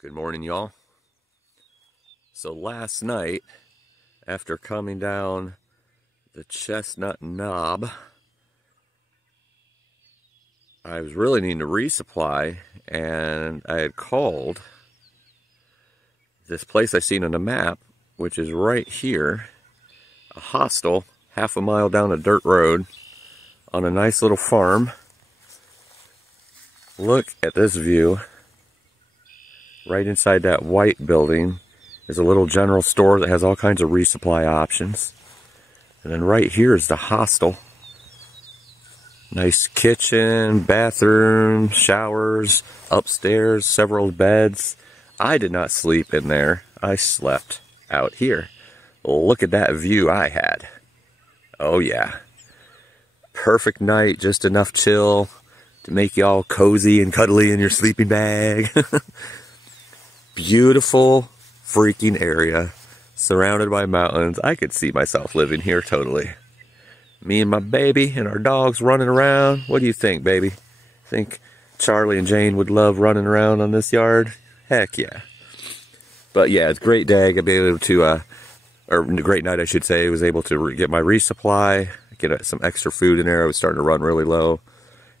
Good morning, y'all. So last night, after coming down the Chestnut Knob, I was really needing to resupply, and I had called this place I seen on the map, which is right here, a hostel, half a mile down a dirt road on a nice little farm. Look at this view. Right inside that white building is a little general store that has all kinds of resupply options. And then right here is the hostel. Nice kitchen, bathroom, showers, upstairs, several beds. I did not sleep in there. I slept out here. Look at that view I had. Oh yeah. Perfect night, just enough chill to make you all cozy and cuddly in your sleeping bag. Beautiful freaking area, surrounded by mountains. I could see myself living here totally. Me and my baby and our dogs running around. What do you think, baby? Think Charlie and Jane would love running around on this yard? Heck yeah. But yeah, it's a great day. I'll be able to, or a great night I should say. I was able to get my resupply, get some extra food in there. I was starting to run really low.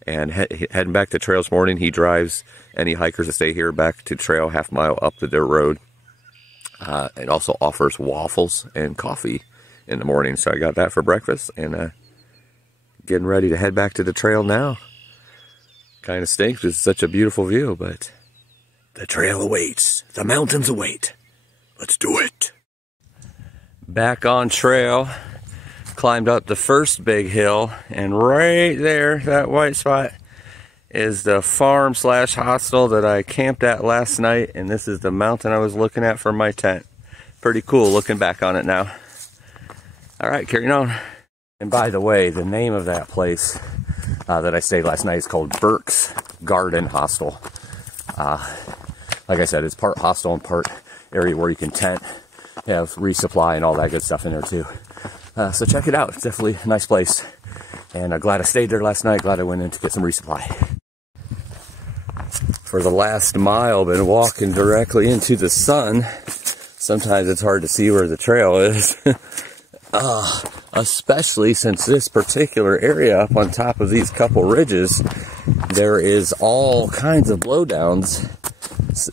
And heading back to trail this morning, he drives any hikers that stay here back to trail half mile up the dirt road. And also offers waffles and coffee in the morning. So I got that for breakfast and getting ready to head back to the trail now. Kind of stinks because it's such a beautiful view, but the trail awaits. The mountains await. Let's do it. Back on trail. Climbed up the first big hill, and right there, that white spot, is the farm slash hostel that I camped at last night, and this is the mountain I was looking at from my tent. Pretty cool looking back on it now. Alright, carrying on. And by the way, the name of that place that I stayed last night is called Burke's Garden Hostel. Like I said, it's part hostel and part area where you can tent, have resupply and all that good stuff in there too. So check it out. It's definitely a nice place. And I'm glad I stayed there last night. Glad I went in to get some resupply. For the last mile, been walking directly into the sun. Sometimes it's hard to see where the trail is. Especially since this particular area up on top of these couple ridges, there is all kinds of blowdowns.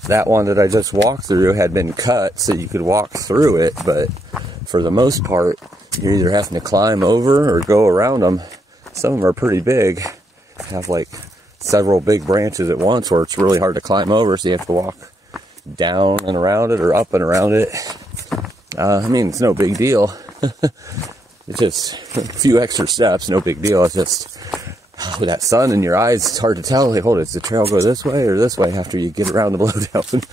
That one that I just walked through had been cut so you could walk through it, but for the most part, you're either having to climb over or go around them. Some of them are pretty big, have like several big branches at once where it's really hard to climb over, so you have to walk down and around it or up and around it. I mean, it's no big deal. It's just a few extra steps, no big deal. It's just with that sun in your eyes, it's hard to tell. Like, hold it, does the trail go this way or this way after you get around the blowdown?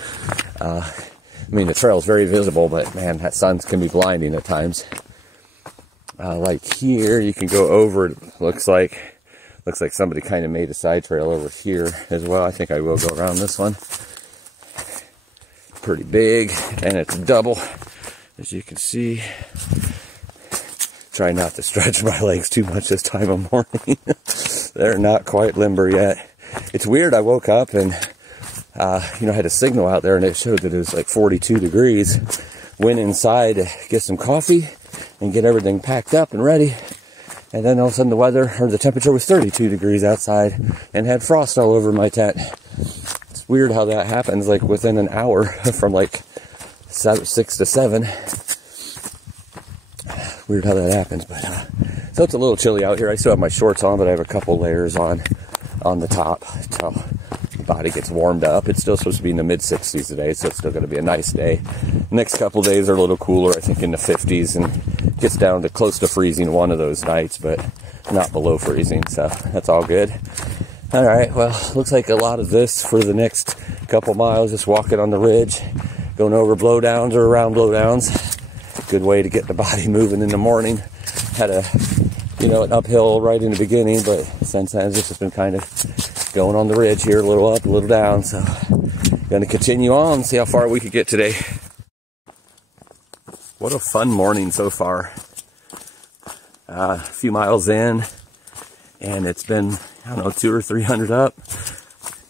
I mean, the trail is very visible, but man, that sun can be blinding at times. Like here, you can go over. It looks like somebody kind of made a side trail over here as well. I think I will go around this one. Pretty big, and it's double, as you can see. Try not to stretch my legs too much this time of morning. They're not quite limber yet. It's weird. I woke up and I had a signal out there, and it showed that it was like 42 degrees. Went inside to get some coffee and get everything packed up and ready. And then all of a sudden the temperature was 32 degrees outside and had frost all over my tent. It's weird how that happens, like within an hour from like 6 to 7. Weird how that happens, but so it's a little chilly out here. I still have my shorts on, but I have a couple layers on the top until the body gets warmed up. It's still supposed to be in the mid-60s today, so it's still going to be a nice day. Next couple days are a little cooler, I think in the 50s, and gets down to close to freezing one of those nights, but not below freezing, so that's all good. All right, well, looks like a lot of this for the next couple miles, just walking on the ridge, going over blowdowns or around blowdowns. Good way to get the body moving in the morning. Had an uphill right in the beginning, but since then it's just been kind of going on the ridge here, a little up, a little down. So gonna continue on, see how far we could get today. What a fun morning so far. A few miles in, and it's been, I don't know, 200 or 300 up.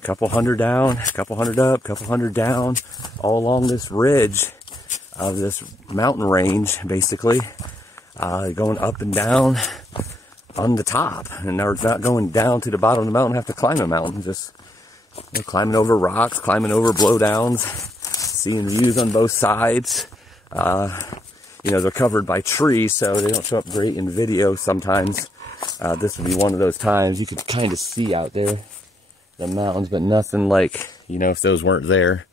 couple hundred down, couple hundred up, couple hundred down, all along this ridge of this mountain range, basically, going up and down on the top. And now it's not going down to the bottom of the mountain, have to climb a mountain, just climbing over rocks, climbing over blowdowns, seeing views on both sides. They're covered by trees, so they don't show up great in video sometimes. This would be one of those times you could kind of see out there the mountains, but nothing like, if those weren't there.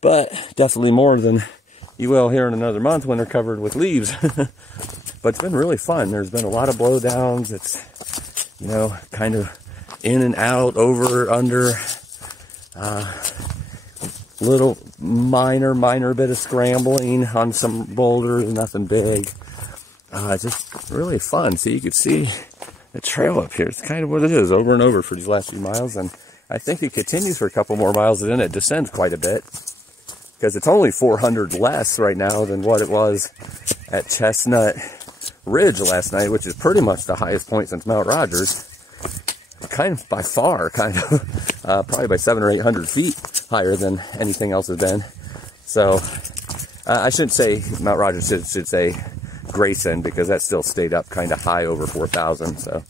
But definitely more than you will here in another month when they're covered with leaves. But it's been really fun. There's been a lot of blowdowns. It's, kind of in and out, over, under, little minor bit of scrambling on some boulders, nothing big. Just really fun. So you could see the trail up here. It's kind of what it is over and over for these last few miles. And I think it continues for a couple more miles, and then it descends quite a bit, because it's only 400 less right now than what it was at Chestnut Ridge last night, which is pretty much the highest point since Mount Rogers. Kind of by far, probably by 700 or 800 feet higher than anything else has been. So I shouldn't say Mount Rogers, should say Grayson, because that still stayed up kind of high over 4,000. So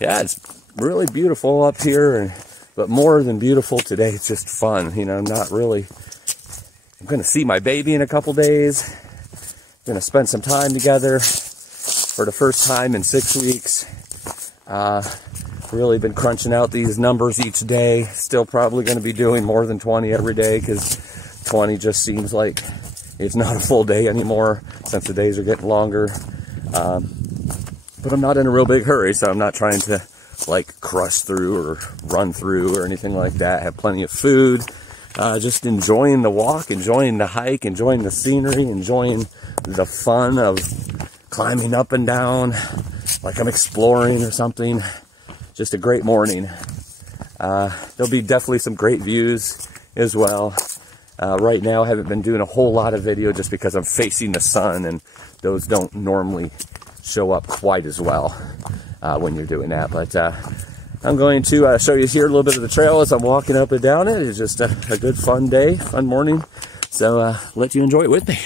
yeah, it's really beautiful up here, but more than beautiful today, it's just fun. I'm not really, I'm gonna see my baby in a couple days, gonna spend some time together for the first time in 6 weeks. Really been crunching out these numbers each day. Still probably going to be doing more than 20 every day, because 20 just seems like it's not a full day anymore since the days are getting longer. But I'm not in a real big hurry, so I'm not trying to crush through or run through or anything like that. Have plenty of food. Just enjoying the walk, enjoying the hike, enjoying the scenery, enjoying the fun of climbing up and down like I'm exploring or something. Just a great morning. There'll be definitely some great views as well. Right now I haven't been doing a whole lot of video just because I'm facing the sun, and those don't normally show up quite as well when you're doing that. But I'm going to show you here a little bit of the trail as I'm walking up and down it. It's just a good fun day, fun morning. So let you enjoy it with me.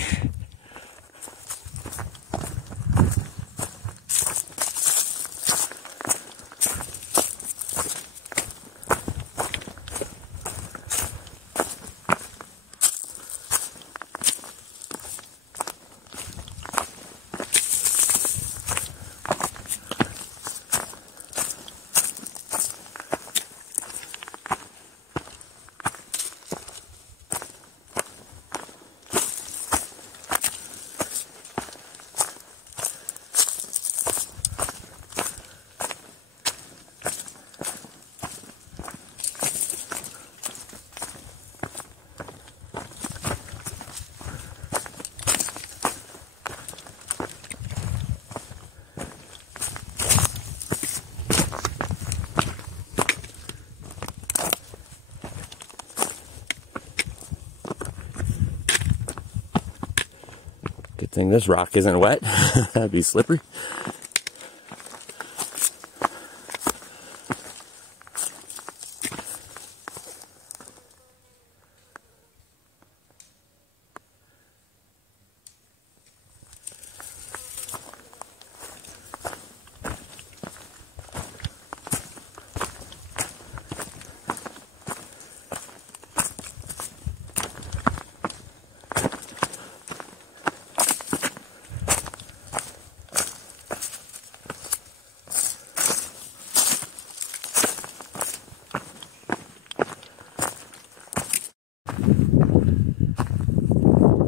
Good thing this rock isn't wet. That'd be slippery.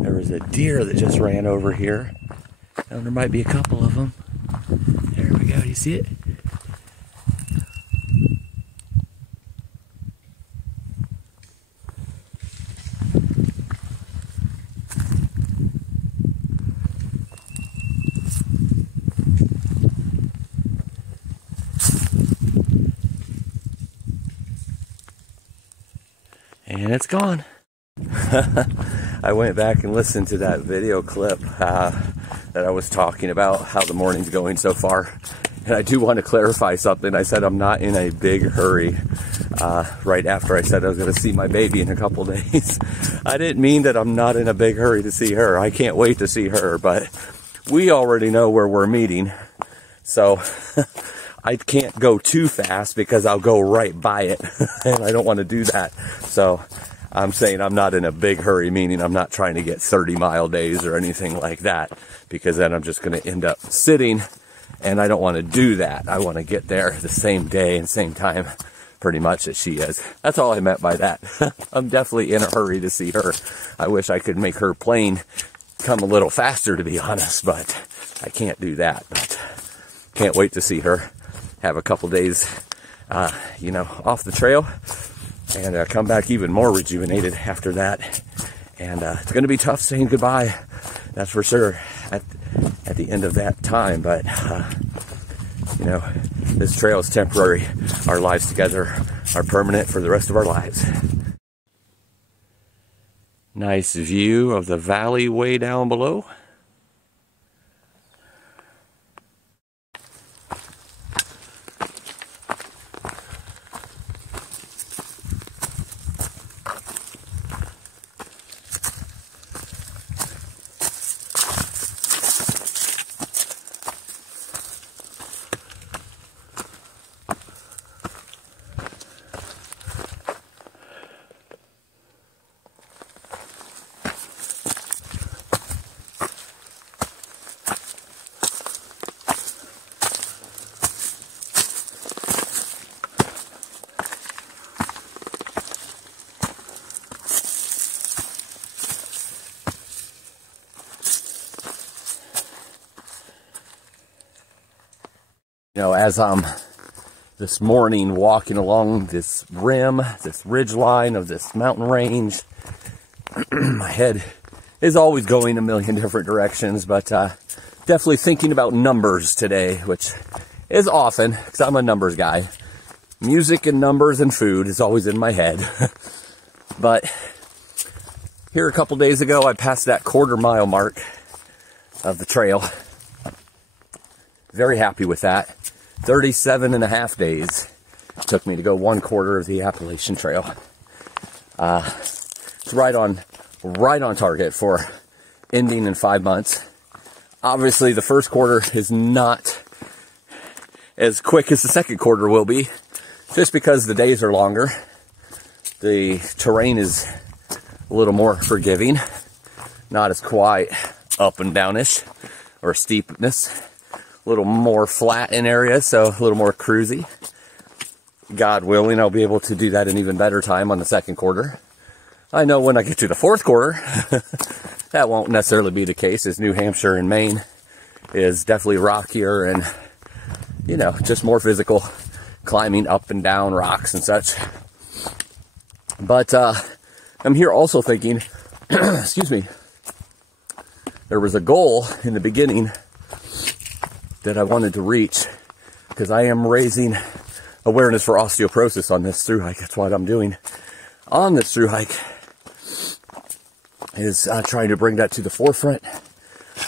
There's a deer that just ran over here. And there might be a couple of them. There we go. Do you see it? And it's gone. I went back and listened to that video clip that I was talking about how the morning's going so far. And I do want to clarify something. I said I'm not in a big hurry right after I said I was going to see my baby in a couple days. I didn't mean that I'm not in a big hurry to see her. I can't wait to see her, but we already know where we're meeting. So I can't go too fast because I'll go right by it. And I don't want to do that. So I'm saying I'm not in a big hurry, meaning I'm not trying to get 30-mile days or anything like that, because then I'm just going to end up sitting, and I don't want to do that. I want to get there the same day and same time pretty much as she is. That's all I meant by that. I'm definitely in a hurry to see her. I wish I could make her plane come a little faster, to be honest, but I can't do that. But can't wait to see her. Have a couple days, you know, off the trail, and come back even more rejuvenated after that. And it's going to be tough saying goodbye, that's for sure, at the end of that time. But you know, this trail is temporary. Our lives together are permanent for the rest of our lives. Nice view of the valley way down below. You know, as I'm this morning walking along this rim, this ridge line of this mountain range, my head is always going a million different directions, but definitely thinking about numbers today, which is often, because I'm a numbers guy. Music and numbers and food is always in my head. But here a couple days ago, I passed that quarter-mile mark of the trail. Very happy with that. 37.5 days it took me to go 1/4 of the Appalachian Trail. It's right on target for ending in 5 months. Obviously, the first quarter is not as quick as the second quarter will be, just because the days are longer. The terrain is a little more forgiving, not as quite up and downish or steepness. A little more flat in areas, so a little more cruisy. God willing, I'll be able to do that in even better time on the second quarter. I know when I get to the fourth quarter, that won't necessarily be the case, as New Hampshire and Maine is definitely rockier and, you know, just more physical, climbing up and down rocks and such. But I'm here also thinking, excuse me, there was a goal in the beginning that I wanted to reach, because I am raising awareness for osteoporosis on this through hike. That's what I'm doing on this through hike, is trying to bring that to the forefront.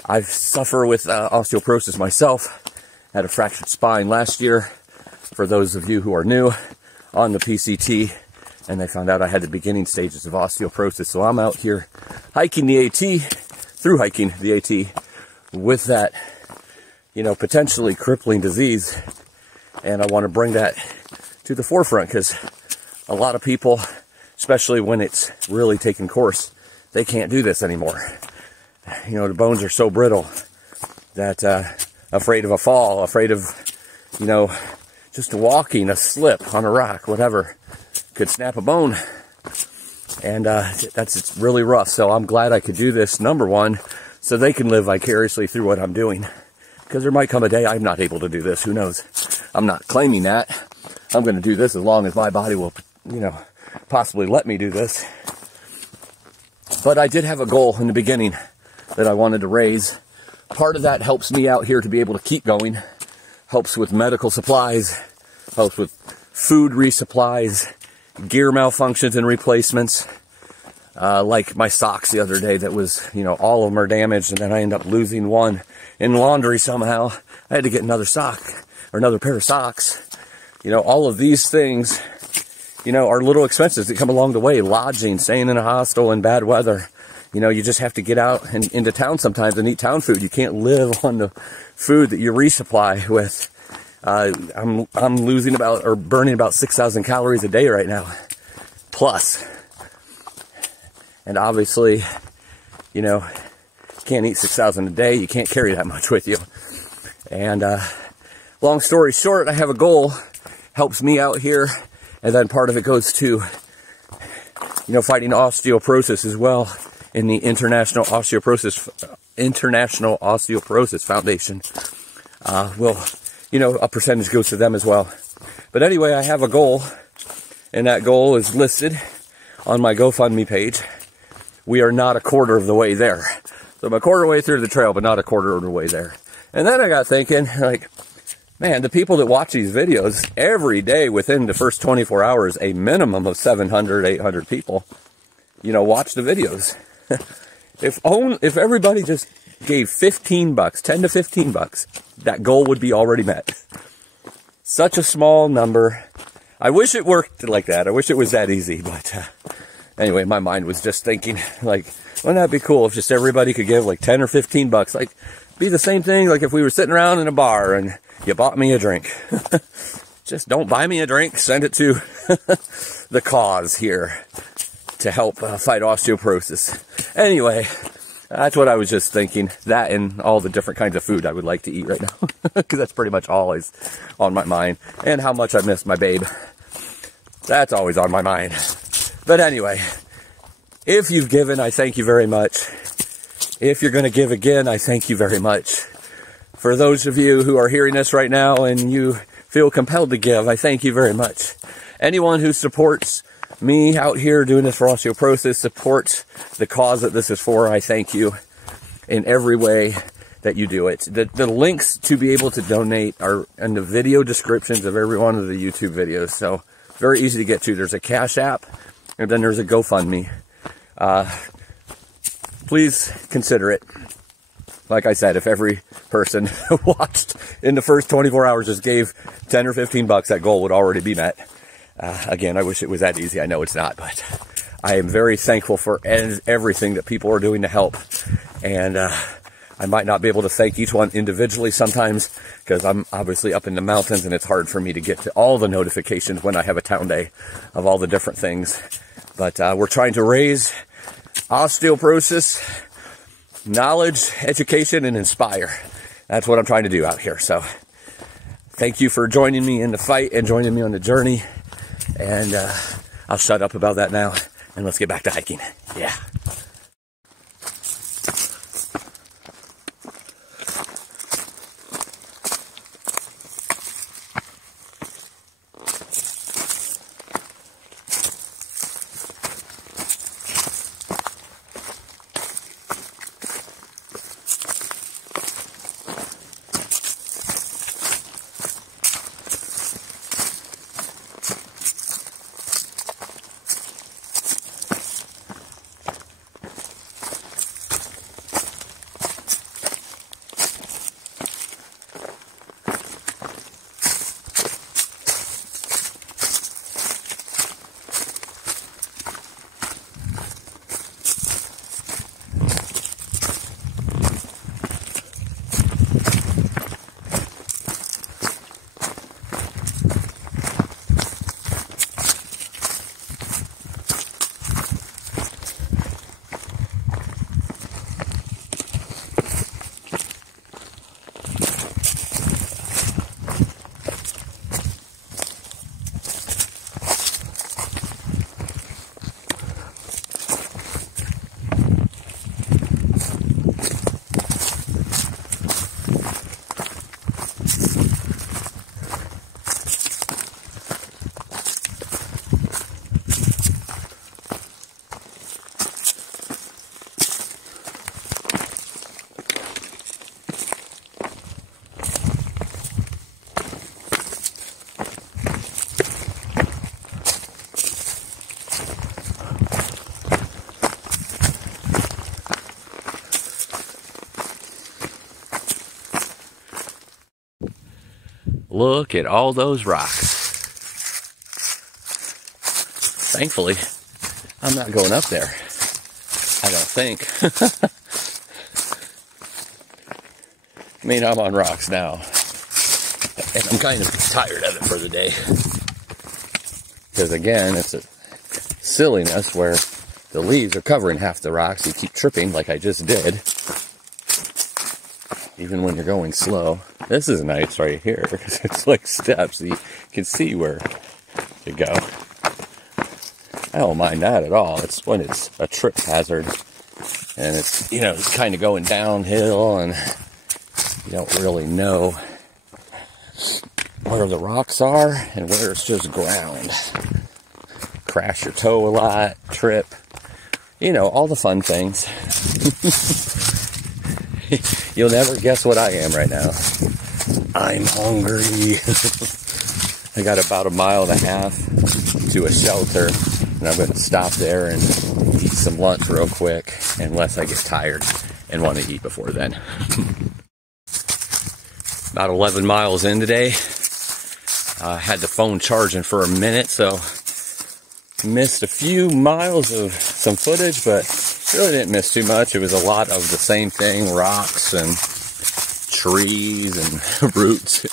I suffer with osteoporosis myself. Had a fractured spine last year, for those of you who are new, on the PCT, and they found out I had the beginning stages of osteoporosis. So I'm out here hiking the AT, through hiking the AT, with that, you know, potentially crippling disease. And I want to bring that to the forefront, because a lot of people, especially when it's really taking course, they can't do this anymore. You know, the bones are so brittle that afraid of a fall, afraid of, you know, just walking, a slip on a rock, whatever, could snap a bone. And it's really rough. So I'm glad I could do this, number one, so they can live vicariously through what I'm doing. Because there might come a day I'm not able to do this. Who knows? I'm not claiming that. I'm going to do this as long as my body will, you know, possibly let me do this. But I did have a goal in the beginning that I wanted to raise. Part of that helps me out here to be able to keep going. Helps with medical supplies. Helps with food resupplies. Gear malfunctions and replacements. Like my socks the other day that was, you know, all of them are damaged, and then I end up losing one in laundry somehow. I had to get another sock. or another pair of socks. You know, all of these things, you know, are little expenses that come along the way. Lodging, staying in a hostel in bad weather. You know, you just have to get out and into town sometimes and eat town food. You can't live on the food that you resupply with. I'm losing about, or burning about 6,000 calories a day right now. Plus. And obviously, you know, you can't eat 6,000 a day. You can't carry that much with you. And long story short, I have a goal. Helps me out here. And then part of it goes to, you know, fighting osteoporosis as well in the International Osteoporosis Foundation. You know, a percentage goes to them as well. But anyway, I have a goal, and that goal is listed on my GoFundMe page. We are not a quarter of the way there. So I'm a quarter way through the trail, but not a quarter of the way there. And then I got thinking, like, man, the people that watch these videos every day within the first 24 hours, a minimum of 700, 800 people, you know, watch the videos. If everybody just gave 15 bucks, 10 to 15 bucks, that goal would be already met. Such a small number. I wish it worked like that. I wish it was that easy. But anyway, my mind was just thinking, like, wouldn't that be cool if just everybody could give like 10 or 15 bucks? Like, be the same thing like if we were sitting around in a bar and you bought me a drink. Just don't buy me a drink. Send it to the cause here to help fight osteoporosis. Anyway, that's what I was just thinking. That and all the different kinds of food I would like to eat right now. Because that's pretty much always on my mind. And how much I miss my babe. That's always on my mind. But anyway, if you've given, I thank you very much. If you're going to give again, I thank you very much. For those of you who are hearing this right now and you feel compelled to give, I thank you very much. Anyone who supports me out here doing this for osteoporosis, supports the cause that this is for, I thank you in every way that you do it. The links to be able to donate are in the video descriptions of every one of the YouTube videos. So very easy to get to. There's a Cash App and then there's a GoFundMe. Please consider it. Like I said, if every person watched in the first 24 hours just gave 10 or 15 bucks, that goal would already be met. Again, I wish it was that easy. I know it's not, but I am very thankful for everything that people are doing to help. And I might not be able to thank each one individually sometimes because I'm obviously up in the mountains and it's hard for me to get to all the notifications when I have a town day of all the different things. But we're trying to raise osteoporosis knowledge, education, and inspire. That's what I'm trying to do out here. So thank you for joining me in the fight and joining me on the journey. And I'll shut up about that now and let's get back to hiking. Yeah. look at all those rocks. Thankfully, I'm not going up there. I don't think. I mean, I'm on rocks now. And I'm kind of tired of it for the day. Because again, it's a silliness where the leaves are covering half the rocks. You keep tripping like I just did. Even when you're going slow. This is nice right here because it's like steps. You can see where to go. I don't mind that at all. It's when it's a trip hazard and it's, you know, it's kind of going downhill and you don't really know where the rocks are and where it's just ground. Crash your toe a lot, trip, you know, all the fun things. You'll never guess what I am right now. I'm hungry. I got about 1.5 miles to a shelter, and I'm going to stop there and eat some lunch real quick, unless I get tired and want to eat before then. About 11 miles in today. Had the phone charging for a minute, so missed a few miles of some footage, but really didn't miss too much. It was a lot of the same thing, rocks and trees and roots.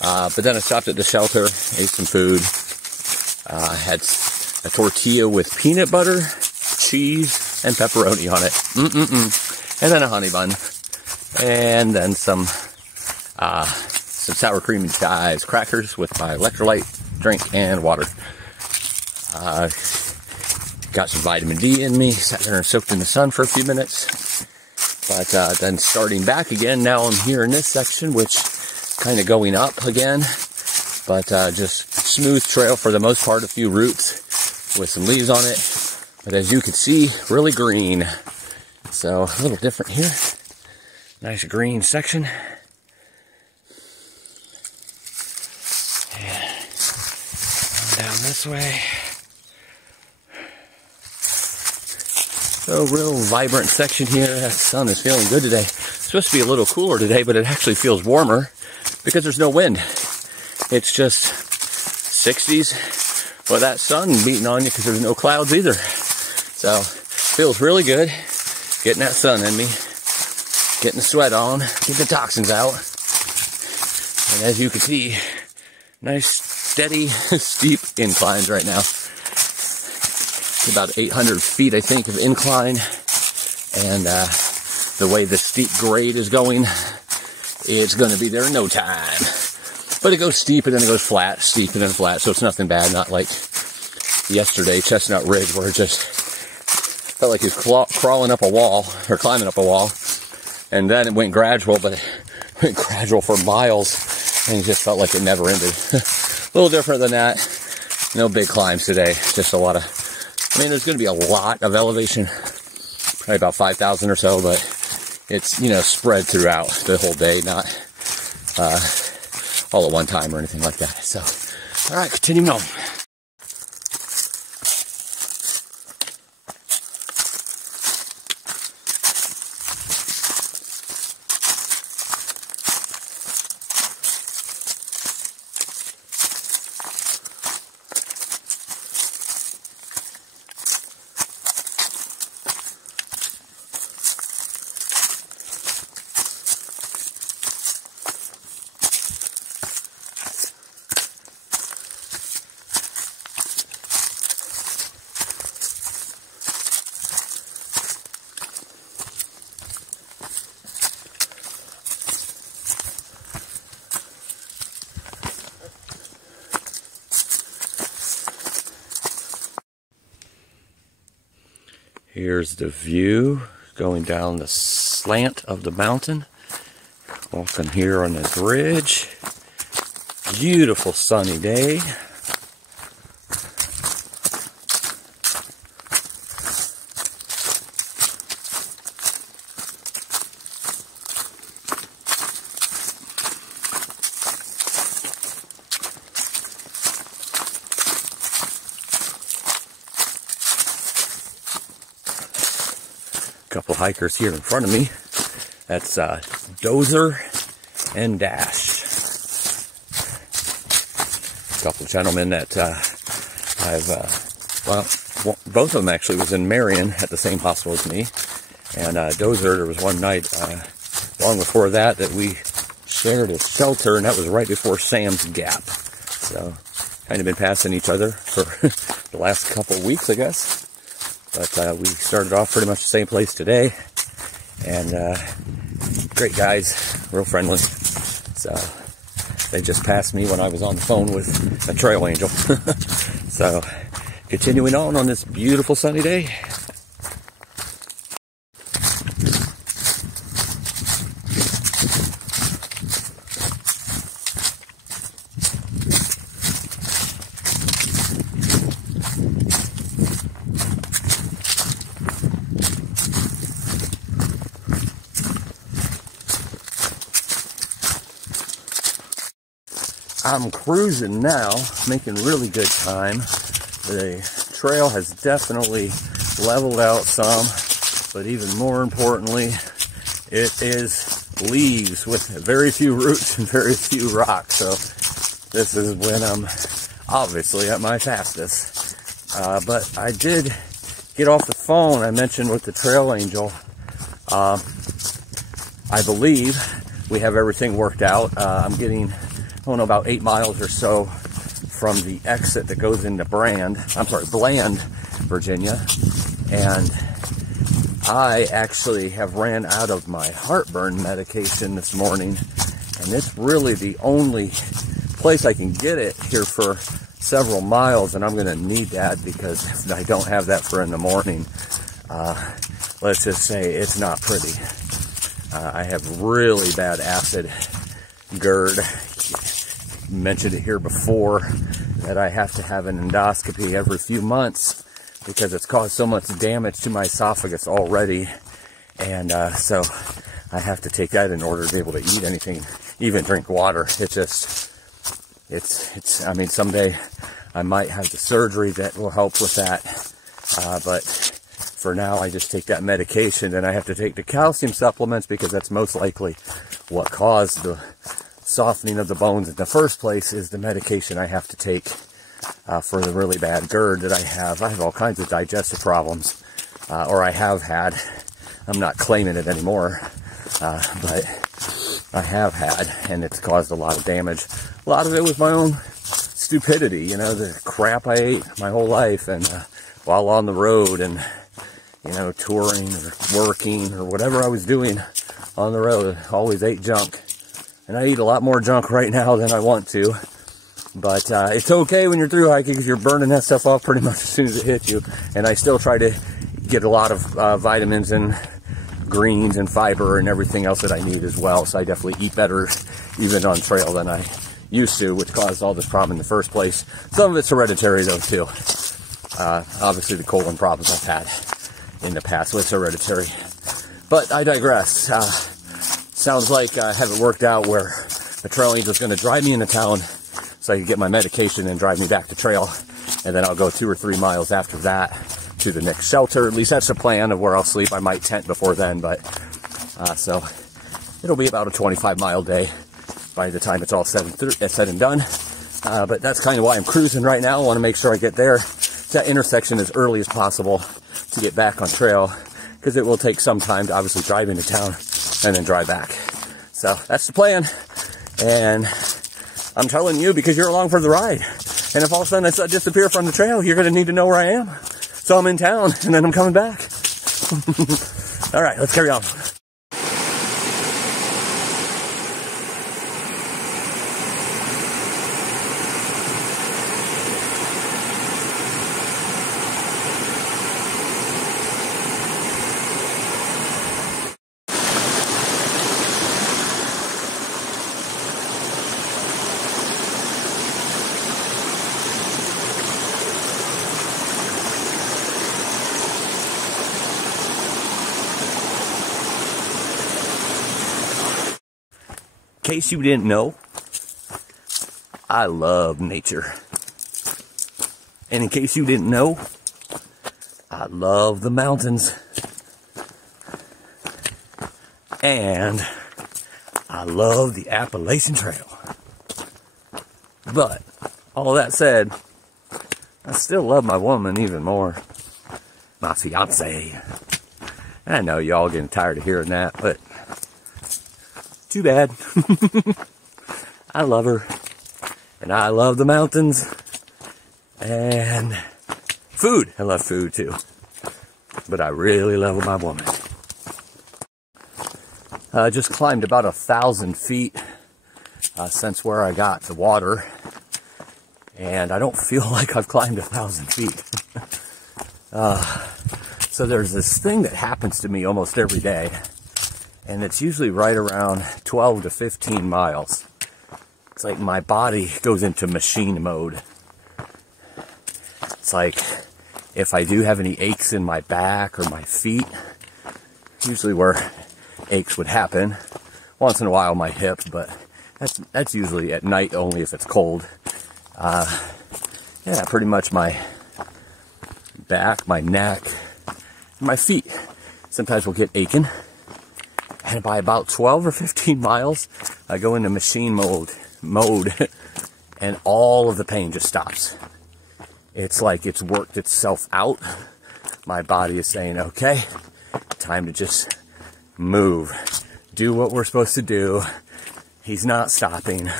But then I stopped at the shelter, ate some food, had a tortilla with peanut butter, cheese, and pepperoni on it. And then a honey bun. And then some sour cream and chives, crackers with my electrolyte drink, and water. Got some vitamin D in me, sat there and soaked in the sun for a few minutes. But then starting back again, now I'm here in this section, which kind of going up again. But just smooth trail for the most part, a few roots with some leaves on it. But as you can see, really green. So a little different here. Nice green section. And down this way. So real vibrant section here. That sun is feeling good today. It's supposed to be a little cooler today, but it actually feels warmer because there's no wind. It's just 60s with that sun beating on you because there's no clouds either. So feels really good. Getting that sun in me. Getting the sweat on. Getting the toxins out. And as you can see, nice, steady, steep inclines right now. About 800 feet, I think, of incline. And the way the steep grade is going, it's going to be there in no time. But it goes steep and then it goes flat, steep and then flat. So it's nothing bad. Not like yesterday, Chestnut Ridge, where it just felt like he was crawling up a wall or climbing up a wall. And then it went gradual, but it went gradual for miles. And it just felt like it never ended. A little different than that. No big climbs today. Just a lot of... I mean, there's going to be a lot of elevation, probably about 5,000 or so, but it's, you know, spread throughout the whole day, not all at one time or anything like that. So, all right, continuing on. Here's the view going down the slant of the mountain. Walking here on this ridge. Beautiful sunny day. Couple hikers here in front of me. That's Dozer and Dash. couple of gentlemen that well, both of them actually was in Marion at the same hospital as me. And Dozer, there was one night long before that we shared a shelter, and that was right before Sam's Gap. So, kind of been passing each other for the last couple of weeks, I guess. But we started off pretty much the same place today. And great guys, real friendly. So, they just passed me when I was on the phone with a trail angel. So, continuing on this beautiful sunny day. I'm cruising now, making really good time. The trail has definitely leveled out some, but even more importantly, it is leaves with very few roots and very few rocks. So this is when I'm obviously at my fastest. But I did get off the phone. I mentioned with the trail angel, I believe we have everything worked out. I'm getting, I don't know, about 8 miles or so from the exit that goes into Bland, Virginia. And I actually have ran out of my heartburn medication this morning, and it's really the only place I can get it here for several miles, and I'm going to need that because if I don't have that for in the morning, let's just say it's not pretty. I have really bad acid GERD. Mentioned it here before that I have to have an endoscopy every few months because it's caused so much damage to my esophagus already, and so I have to take that in order to be able to eat anything, even drink water. I mean, someday I might have the surgery that will help with that, but for now I just take that medication, and I have to take the calcium supplements because that's most likely what caused the softening of the bones in the first place, is the medication I have to take for the really bad GERD that I have. I have all kinds of digestive problems, or I have had. I'm not claiming it anymore, but I have had, and it's caused a lot of damage. A lot of it was my own stupidity, you know, the crap I ate my whole life, and while on the road, and, you know, touring or working or whatever I was doing on the road, I always ate junk. And I eat a lot more junk right now than I want to. But it's okay when you're through hiking because you're burning that stuff off pretty much as soon as it hits you. And I still try to get a lot of vitamins and greens and fiber and everything else that I need as well. So I definitely eat better even on trail than I used to, which caused all this problem in the first place. Some of it's hereditary though too. Obviously the colon problems I've had in the past, so it's hereditary. But I digress. Sounds like I have it worked out where the trail angel's going to drive me into town so I can get my medication and drive me back to trail. And then I'll go 2 or 3 miles after that to the next shelter. At least that's the plan of where I'll sleep. I might tent before then, but so it'll be about a 25-mile day by the time it's all said and done. But that's kind of why I'm cruising right now. I want to make sure I get there to that intersection as early as possible to get back on trail, because it will take some time to obviously drive into town and then drive back. So that's the plan, and I'm telling you because you're along for the ride. And if all of a sudden I disappear from the trail, you're going to need to know where I am. So I'm in town, and then I'm coming back. All right, let's carry on. In case you didn't know, I love nature. And in case you didn't know, I love the mountains. And I love the Appalachian Trail. But all that said, I still love my woman even more. My fiance. And I know y'all getting tired of hearing that, but too bad. I love her. And I love the mountains. And food. I love food too. But I really love my woman. I just climbed about 1,000 feet since where I got the water. And I don't feel like I've climbed 1,000 feet. So there's this thing that happens to me almost every day. And it's usually right around 12 to 15 miles. It's like my body goes into machine mode. It's like if I do have any aches in my back or my feet, usually where aches would happen. Once in a while my hip, but that's usually at night only if it's cold. Yeah, pretty much my back, my neck, my feet sometimes will get aching. And by about 12 or 15 miles, I go into machine mode, and all of the pain just stops. It's like it's worked itself out. My body is saying, okay, time to just move. Do what we're supposed to do. He's not stopping.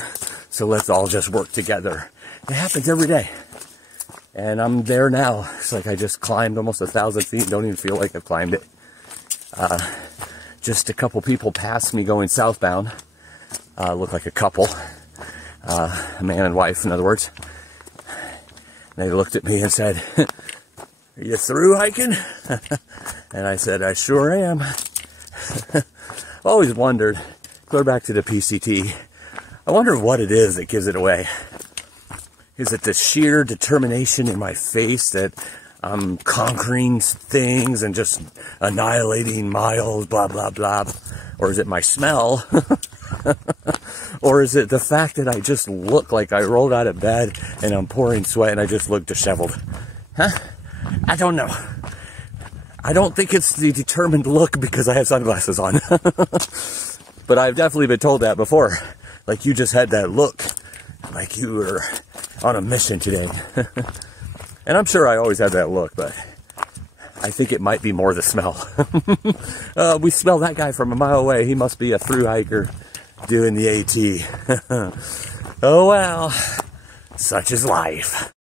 So let's all just work together. It happens every day. And I'm there now. It's like I just climbed almost 1,000 feet. Don't even feel like I've climbed it. Just a couple people passed me going southbound. Look like a couple. A man and wife, in other words. They looked at me and said, "Are you through hiking?" And I said, "I sure am." Always wondered, clear back to the PCT, I wonder what it is that gives it away. Is it the sheer determination in my face that I'm conquering things and just annihilating miles, blah, blah, blah? Or is it my smell? Or is it the fact that I just look like I rolled out of bed and I'm pouring sweat and I just look disheveled? Huh? I don't know. I don't think it's the determined look because I have sunglasses on. But I've definitely been told that before. Like you just had that look. Like you were on a mission today. And I'm sure I always have that look, but I think it might be more the smell. We smell that guy from a mile away. He must be a through hiker doing the AT. Oh well, such is life.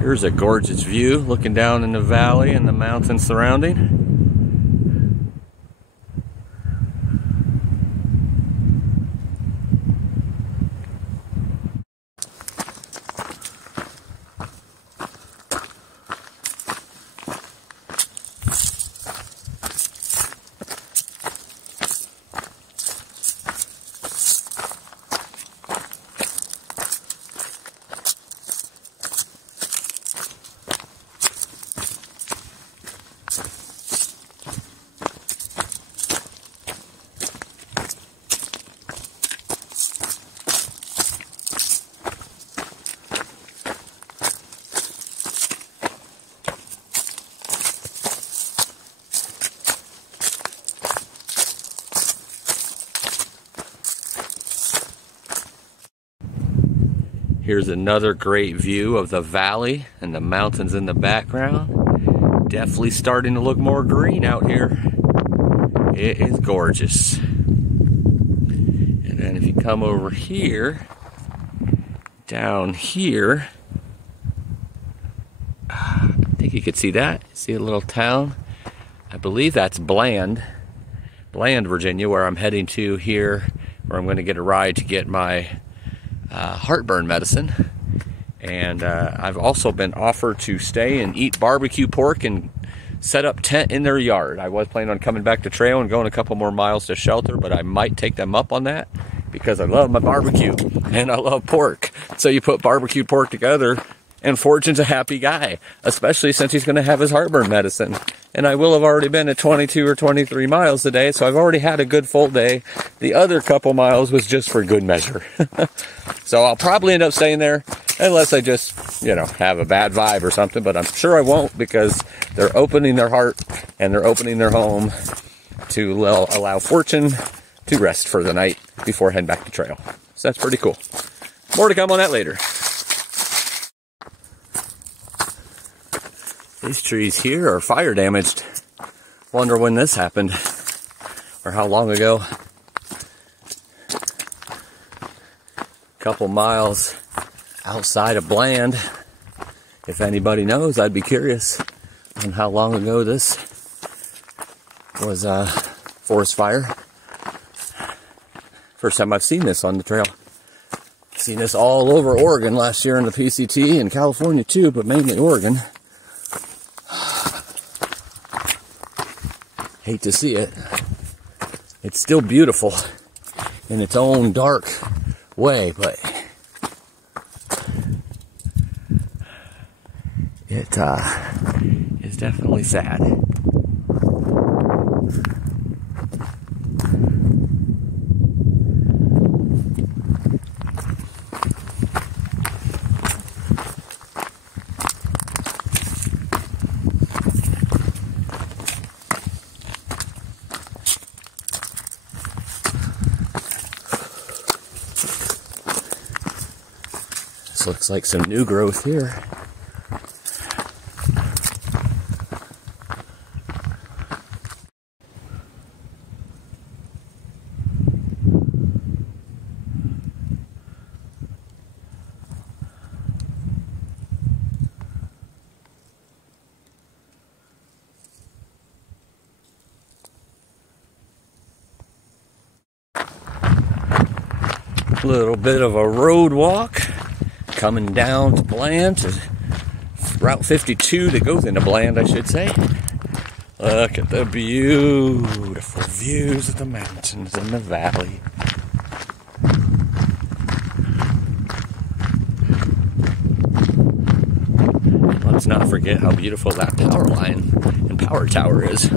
Here's a gorgeous view looking down in the valley and the mountains surrounding. Here's another great view of the valley and the mountains in the background. Definitely starting to look more green out here. It is gorgeous. And then if you come over here, down here, I think you could see that. See a little town? I believe that's Bland. Bland, Virginia, where I'm heading to here, where I'm going to get a ride to get my heartburn medicine. And I've also been offered to stay and eat barbecue pork and set up tent in their yard. I was planning on coming back to trail and going a couple more miles to shelter, but I might take them up on that because I love my barbecue and I love pork. So you put barbecue pork together and Fortune's a happy guy, especially since he's going to have his heartburn medicine. And I will have already been at 22 or 23 miles today, so I've already had a good full day. The other couple miles was just for good measure. So I'll probably end up staying there unless I just, you know, have a bad vibe or something, but I'm sure I won't because they're opening their heart and they're opening their home to allow Fortune to rest for the night before heading back to trail. So that's pretty cool. More to come on that later. These trees here are fire damaged. Wonder when this happened or how long ago. Couple miles outside of Bland. If anybody knows, I'd be curious on how long ago this was a forest fire. First time I've seen this on the trail. Seen this all over Oregon last year in the PCT and California too, but mainly Oregon. Hate to see it. It's still beautiful in its own dark way, but it is definitely sad. This looks like some new growth here. Little bit of a road walk coming down to Bland, to Route 52 that goes into Bland, I should say. Look at the beautiful views of the mountains and the valley. Let's not forget how beautiful that power line and power tower is.